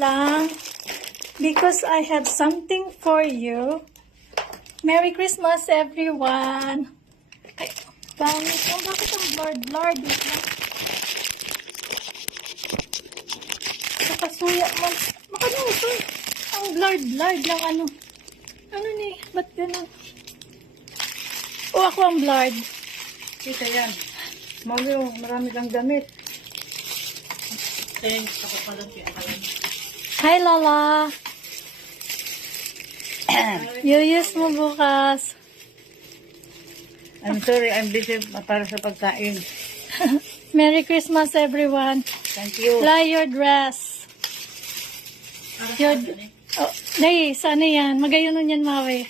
lang. Because I have something for you. Merry Christmas, everyone. Ay, dami ko. Bakit ang blurred? Wait lang. Nakasuya man. Makano ito? Ang blurred lang ano. Ano ni? Ba't ganun? Oh, ako ang blurred. Kita yan. Marami kang damit. Thanks. Ako pala siya. Hi, Lola. Yuyus mo bukas. I'm sorry, I'm busy para sa pagkain. Merry Christmas, everyone. Thank you. Fly your dress. Oh, nay, sana yan. Magayon yan, Mawe.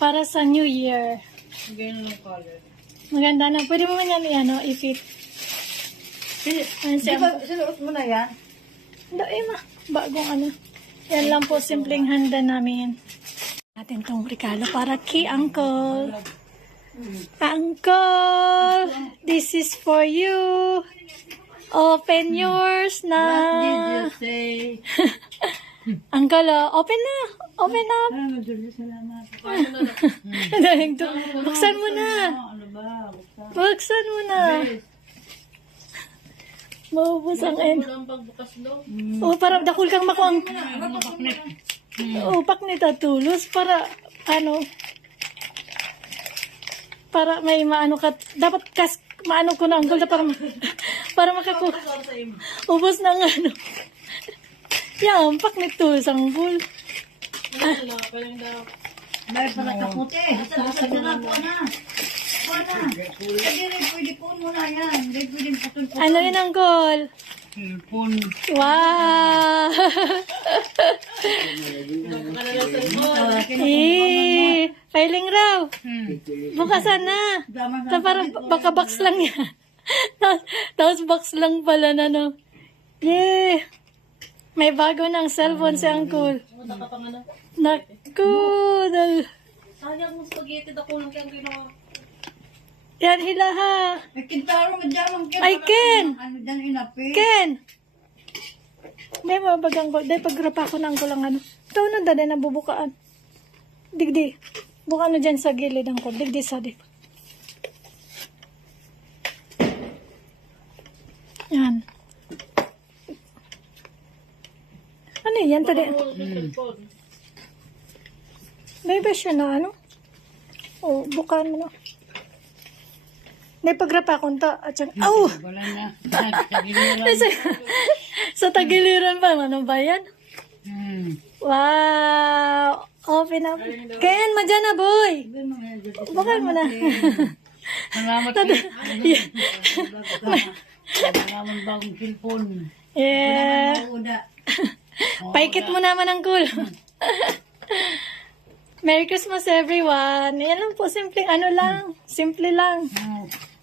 Para sa New Year. Ganyan lang color. Maganda na. Pwede mo man yan i-fit. Di ba, sinuot mo na yan? Hindi, ma. Bagong ano. Yan lang po, simpleng handa namin. Natin tong regalo para kay Uncle. Uncle, this is for you. Open yours na. What did you say? Uncle, open na. Open up. Salamat. Daling to. Buksan mo na. Ano ba? Buksan mo na. Maubos ang end. Oh, parang dakul kang makuang. Oh, paknit at tulos para para may maano ka. Dapat maano ko na Uncle para makaku. Ubos ng ano. Yan, paknit tulos ang full. Dahil pala kaputi. Sabi na po na. Pwede po muna yan. Pwede po. Ano yun, Uncle? Cellphone. Wow! Failing raw. Bukasan na. Para baka box lang yan. Tapos box lang pala na, no? Yay! May bago ng cellphone si Uncle. Naku! Sayang mo spaghetti na kulang kayang ginawa. Yan, hila ha. Ay, kintaro mo dyan. Ay, Ken! Ano dyan inapi? Ken! May mabagang ko. Dahil pagrapa ko ng kulang ano. Ito na dali na bubukaan. Digdi. Buka na dyan sa gilid ang ko. Digdi sa di. Yan. Ano yan? Tadi. May ba siya na ano? O, bukaan mo na. May pagrapa ko ito. At siyang, oh! Wala na. Sa Sa tagiliran pa. Ano ba yan? Wow! Open up. Ken, madyan na, boy! Bukan mo na. Salamat po. Salamat bagong cellphone. Yeah. Paikit mo naman ang cool. Merry Christmas, everyone. Yan lang po, simple, ano lang. Simple lang.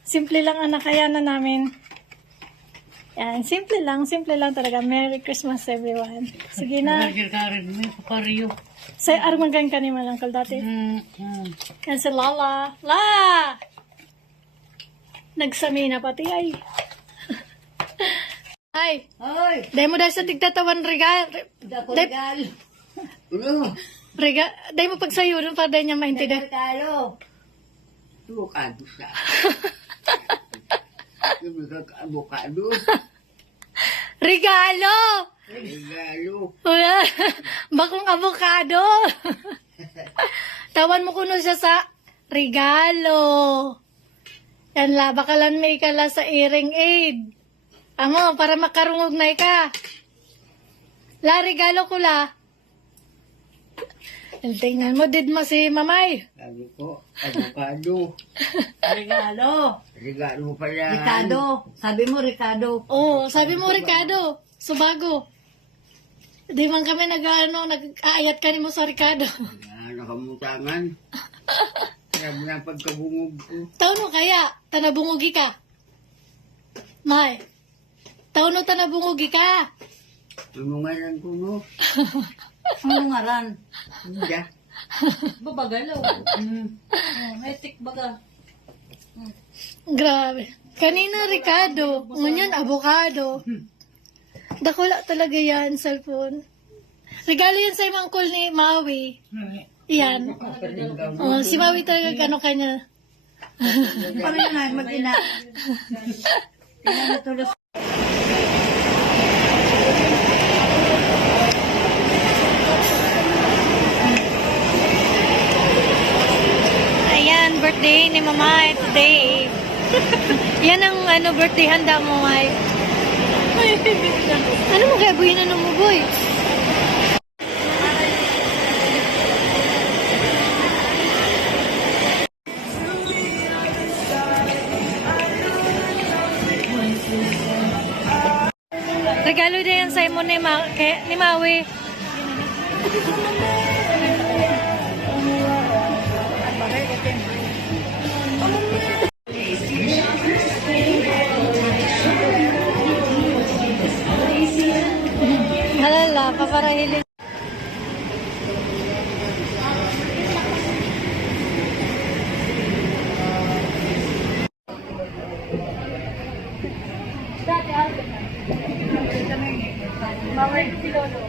Simple lang ang nakayanan namin. Yan, simple lang talaga. Merry Christmas, everyone. Sige na. May pakaryo. Sa armagan ka ni Malangkal dati. Yan si Lala. La! Nagsami na pati ay. Ay. Ay! Dahil mo dahil sa tigtatawan regal. Regalo. Ano? Dahil mo pagsayo nun para dahil niya maintindihan. Regalo. Avocado siya. Avocado. Regalo! Regalo. Wala. Bakong avocado. Tawan mo kuno siya sa regalo. Yan la, bakalan may kala sa hearing aid. Amo, para makarungog na ka. La, regalo ko la. Tingnan mo, did mo si Mamay. Sabi ko, avocado. Regalo. Regalo pa yan. Ricardo. Sabi mo, Ricardo. Oh, sabi mo, Ricardo. Subago. Di man kami nag-aayat ka ni mo sa Ricardo. Nakamutangan. Sabi na pagkabungog ko. Tauno kaya, tanabungugi ka. May. Tauno tanabungugi ka. Ano ngayon ko, no? Ano ngaran? Hindi. Babagalaw. Etik baga. Grabe. Kanina Ricardo, ngayon avocado. Dakula talaga yan, cellphone. Regalo yan sa imangkol ni Maui. Yan. Oh, si Maui talaga ano kanya. Kami na mag-ina. Ina natulos. Ayan, birthday ni Mama today. Yan ang birthday handa mo, May. Ano mo kaya, boy? Ano mo, boy? Regalo din yan sa Simon ni Maui. Halala, paparahilin. Mawag si Lolo.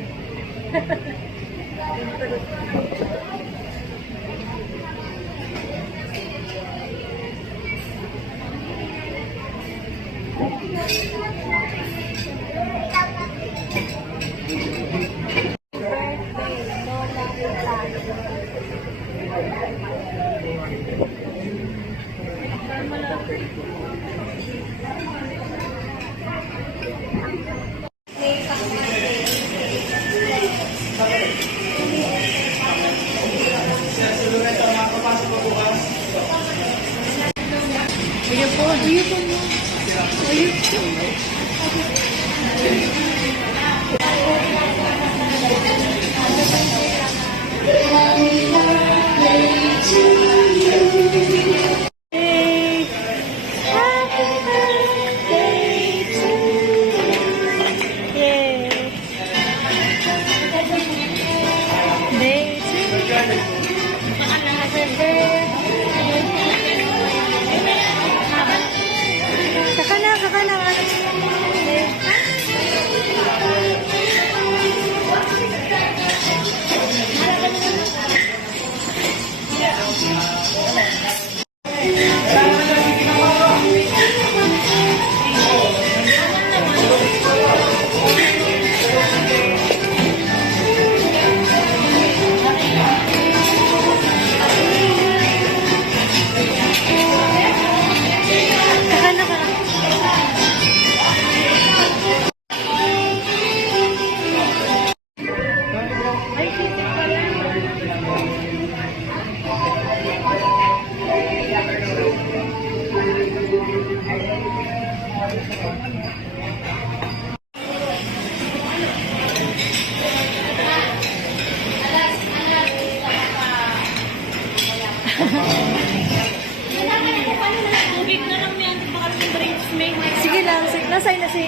Sige lang, nasay na si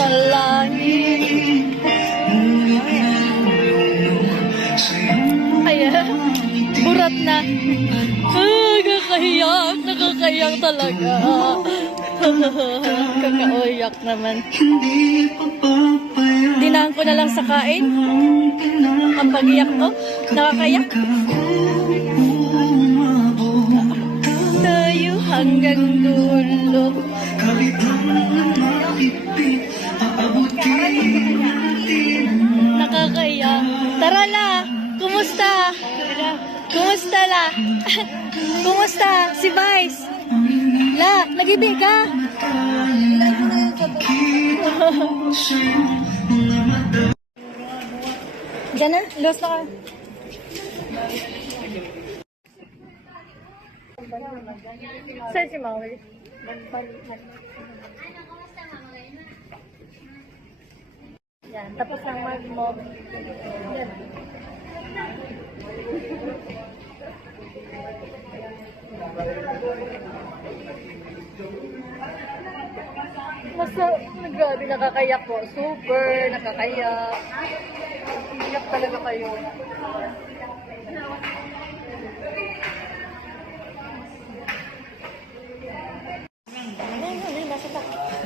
sa langit. Ayan, burat na. Ay, nakakahiyak talaga. Kakauyak naman. Dinaan ko na lang sa kain. Ang pag-iyak ko, nakakayak. Tayo hanggang dulo. Nakakayak. Tara la, kumusta? Kumusta la? Kumusta si Vice? La, nag-ibig ka? Diyan na, los na ka. Saan si Maui? Yan, tapos ang mag-mob. Yan. Grabe, nakakayak po. Super, nakakayak. Iyak talaga kayo.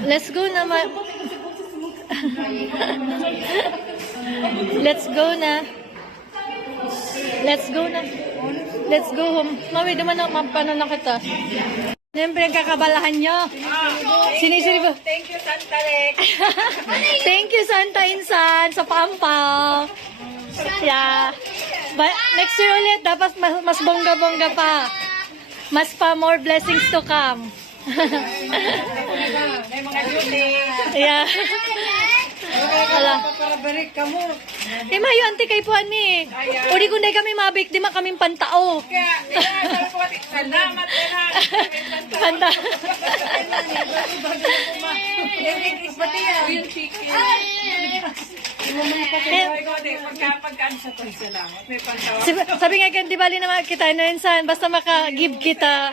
Let's go na, Let's go na. Let's go na. Let's go home. Mami, naman na, paano na kita? Siyempre, ang kakabalahan nyo. Sinisiri ba? Thank you, Santa Lex. Thank you, Santa Insan, sa pampaw. Yeah. Next year ulit, dapat mas bongga-bongga pa. Mas pa, more blessings to come. May mga duty. Yeah. Wala. Paparabarik ka mo. Mayo, ante kay Puan mi. Uri kung kami mabiktima kaming pantao. Kaya, salamat na. Panta. Yung chicken. Pagkaan sa to, salamat. May pantawa. Sabi nga di bali naman kita no insan, basta maka-give kita.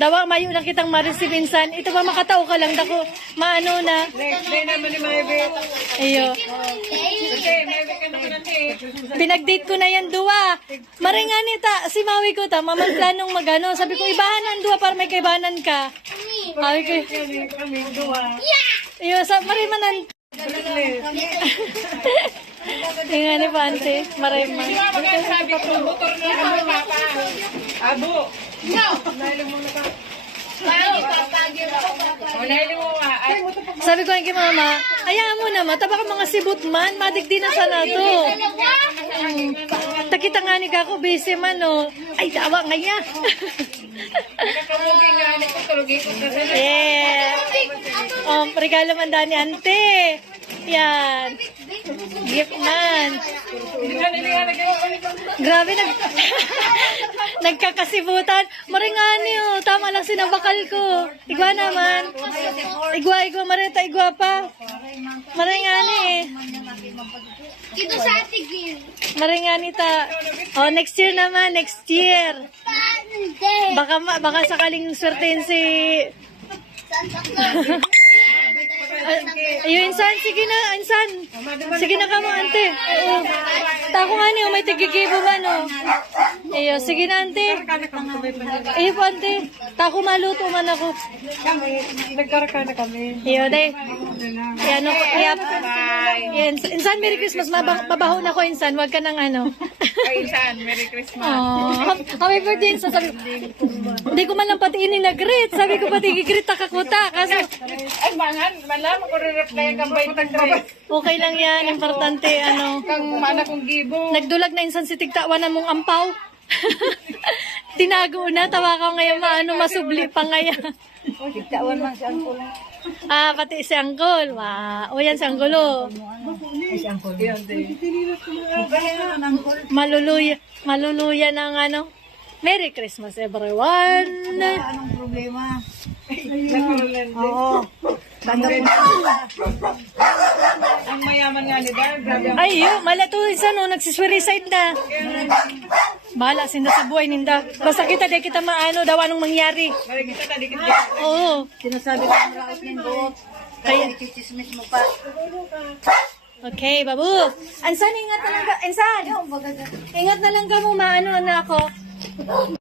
Dawa mayo lang kitang ma-receive insan. Ito ba makatao ka lang dako maano na. May naman ni Maybe. Ayo. Okay, Maybe ka naman natin. Pinag-date ko na yan duwa. Maringani ta si Mawi ko ta mamagplanong magano. Sabi ko ibahanan duwa para may kaibanan ka. Sabi ko. Kami, duwa. Iyo sa marimanan. Tingnan ni Pante, maray man. Di ba magsasabi ko, motor na ako, papa. Abo. No. Nahiling mo na ka. Nahiling mo nga. Sabi ko kay mama, ayaan mo na, mataba ka mga sibut man, madigdi na sana to. Takita nga ni kako, busy man, no. Ay, dawa nga niya. Nakamugi nga, tulugin ko sa sana. Yeah. Regalo man dani ante. Yan. Gift man. Grabe, nagkakasibutan. Maringani, oh. Tama lang sinabakal ko. Igwa naman. Igwa, marita, igwa pa. Maringani, eh. Ito sa atigil. Maringani ta. Oh, next year naman, next year. Baka sakaling swertein si... Ayun, insan, sige na, insan. Sige na ka mo, ante. Oo. Tako nga niyo, may tigigibo ba, no? Ayun, sige na, ante. Ayun po, ante. Tako maluto man ako. Nagkaraka na kami. Ayun, day. Yan, yan. Insan, Merry Christmas. Mabaho na ko, insan. Huwag ka nang ano. Ay, Insan, Merry Christmas. Oh, happy birthday, insan. Sabi, hindi ko man lang pati ini-greet. Sabi ko pati gigreet akakuta. Kaso, Ay, malaman ko rin-reply kang bait ng dress. okay lang yan. Importante, ano. Kang mana kong gibo. Nagdulag na insan si tigtawan na mong ampaw. Tinago na. Tawa ka ngayon maano masubli pa ngayon. Tigtawan man si Angkol. Pati si Angkol. Wow. O yan si Angkol, oh. Si Angkol. Yan, din. Maluluya ng ano. Merry Christmas, everyone. Anong problema? Oo. Ang mayaman nga ni Dar, grabe ang... Ay, mala to isa no, nagsisweriside na. Bahala sinda sa buhay ninda. Basta kita di kita maano daw anong mangyari. Balik kita tadi kita. Oo. Sinasabi ko ang lakas ng buhok. Kaya, Chismis mo pa. okay, babu. Ansan, ingat na lang ka. Ansan, ingat na lang ka mo maano na ako.